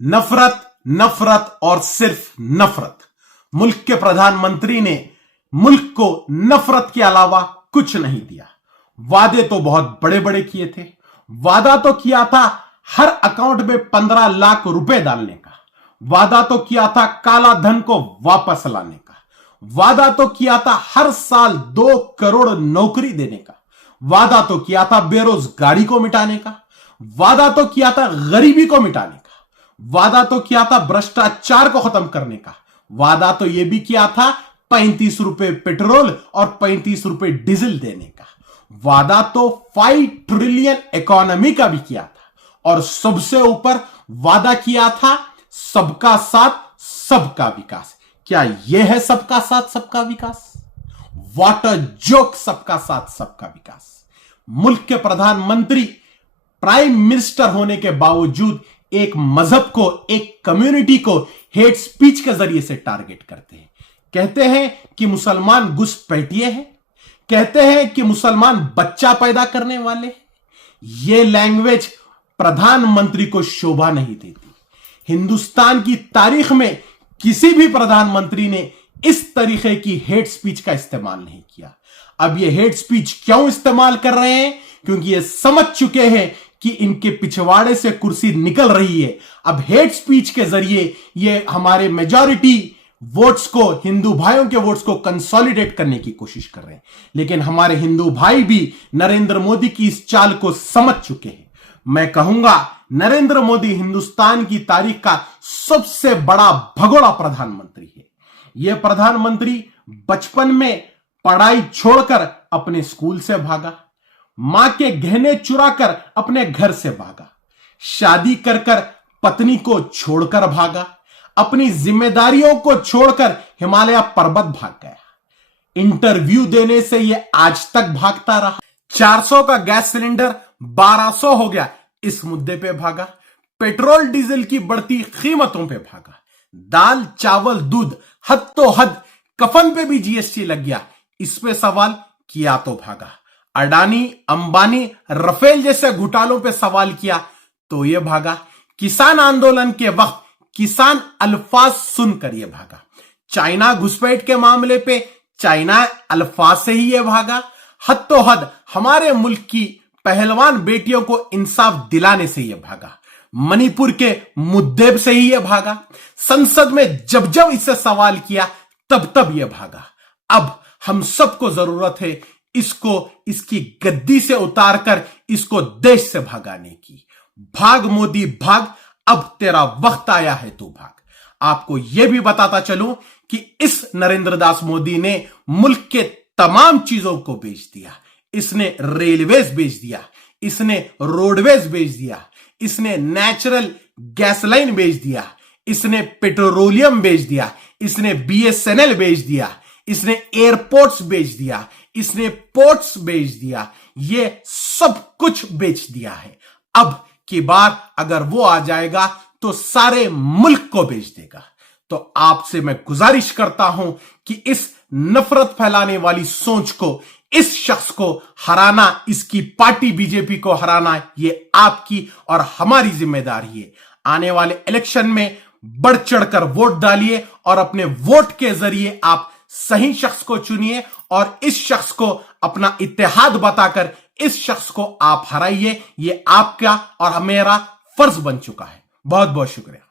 नफरत, नफरत और सिर्फ नफरत। मुल्क के प्रधानमंत्री ने मुल्क को नफरत के अलावा कुछ नहीं दिया। वादे तो बहुत बड़े बड़े किए थे। वादा तो किया था हर अकाउंट में 15 लाख रुपए डालने का। वादा तो किया था काला धन को वापस लाने का। वादा तो किया था हर साल 2 करोड़ नौकरी देने का। वादा तो किया था बेरोजगारी को मिटाने का। वादा तो किया था गरीबी को मिटाने का। वादा तो किया था भ्रष्टाचार को खत्म करने का। वादा तो यह भी किया था 35 रुपए पेट्रोल और 35 रुपए डीजल देने का। वादा तो 5 ट्रिलियन इकोनॉमी का भी किया था और सबसे ऊपर वादा किया था सबका साथ सबका विकास। क्या यह है सबका साथ सबका विकास? व्हाट अ जोक, सबका साथ सबका विकास। मुल्क के प्रधानमंत्री प्राइम मिनिस्टर होने के बावजूद एक मजहब को, एक कम्युनिटी को हेट स्पीच के जरिए से टारगेट करते हैं। कहते हैं कि मुसलमान घुसपैठिए हैं, कहते हैं कि मुसलमान बच्चा पैदा करने वाले हैं। यह लैंग्वेज प्रधानमंत्री को शोभा नहीं देती। हिंदुस्तान की तारीख में किसी भी प्रधानमंत्री ने इस तरीके की हेट स्पीच का इस्तेमाल नहीं किया। अब ये हेट स्पीच क्यों इस्तेमाल कर रहे हैं? क्योंकि ये समझ चुके हैं कि इनके पिछवाड़े से कुर्सी निकल रही है। अब हेट स्पीच के जरिए ये हमारे मेजॉरिटी वोट्स को, हिंदू भाइयों के वोट्स को कंसोलिडेट करने की कोशिश कर रहे हैं। लेकिन हमारे हिंदू भाई भी नरेंद्र मोदी की इस चाल को समझ चुके हैं। मैं कहूंगा नरेंद्र मोदी हिंदुस्तान की तारीख का सबसे बड़ा भगोड़ा प्रधानमंत्री है। यह प्रधानमंत्री बचपन में पढ़ाई छोड़कर अपने स्कूल से भागा, मां के गहने चुराकर अपने घर से भागा, शादी कर पत्नी को छोड़कर भागा, अपनी जिम्मेदारियों को छोड़कर हिमालय पर्वत भाग गया। इंटरव्यू देने से यह आज तक भागता रहा। 400 का गैस सिलेंडर 1200 हो गया, इस मुद्दे पे भागा। पेट्रोल डीजल की बढ़ती कीमतों पे भागा। दाल चावल दूध हद तो हद, कफन पे भी जीएसटी लग गया, इस पे सवाल किया तो भागा। अडानी अंबानी राफेल जैसे घोटालों पे सवाल किया तो यह भागा। किसान आंदोलन के वक्त किसान अल्फाज सुनकर यह भागा। चाइना घुसपैठ के मामले पे चाइना अल्फाज से ही यह भागा। हद तो हद हमारे मुल्क की पहलवान बेटियों को इंसाफ दिलाने से यह भागा। मणिपुर के मुद्दे से ही यह भागा। संसद में जब जब इससे सवाल किया तब तब यह भागा। अब हम सबको जरूरत है इसको इसकी गद्दी से उतारकर इसको देश से भगाने की। भाग मोदी भाग, अब तेरा वक्त आया है तू भाग। आपको यह भी बताता चलूं कि इस नरेंद्र दास मोदी ने मुल्क के तमाम चीजों को बेच दिया। इसने रेलवेज बेच दिया, इसने रोडवेज बेच दिया, इसने नेचुरल गैस लाइन बेच दिया, इसने पेट्रोलियम बेच दिया, इसने बीएसएनएल बेच दिया, इसने एयरपोर्ट्स बेच दिया, इसने पोर्ट्स बेच दिया। ये सब कुछ बेच दिया है। अब की बार अगर वो आ जाएगा तो सारे मुल्क को बेच देगा। तो आपसे मैं गुजारिश करता हूं कि इस नफरत फैलाने वाली सोच को, इस शख्स को हराना, इसकी पार्टी बीजेपी को हराना, ये आपकी और हमारी जिम्मेदारी है। आने वाले इलेक्शन में बढ़ चढ़कर वोट डालिए और अपने वोट के जरिए आप सही शख्स को चुनिए और इस शख्स को अपना इत्तेहाद बताकर इस शख्स को आप हराइए। ये आपका और मेरा फर्ज बन चुका है। बहुत बहुत शुक्रिया।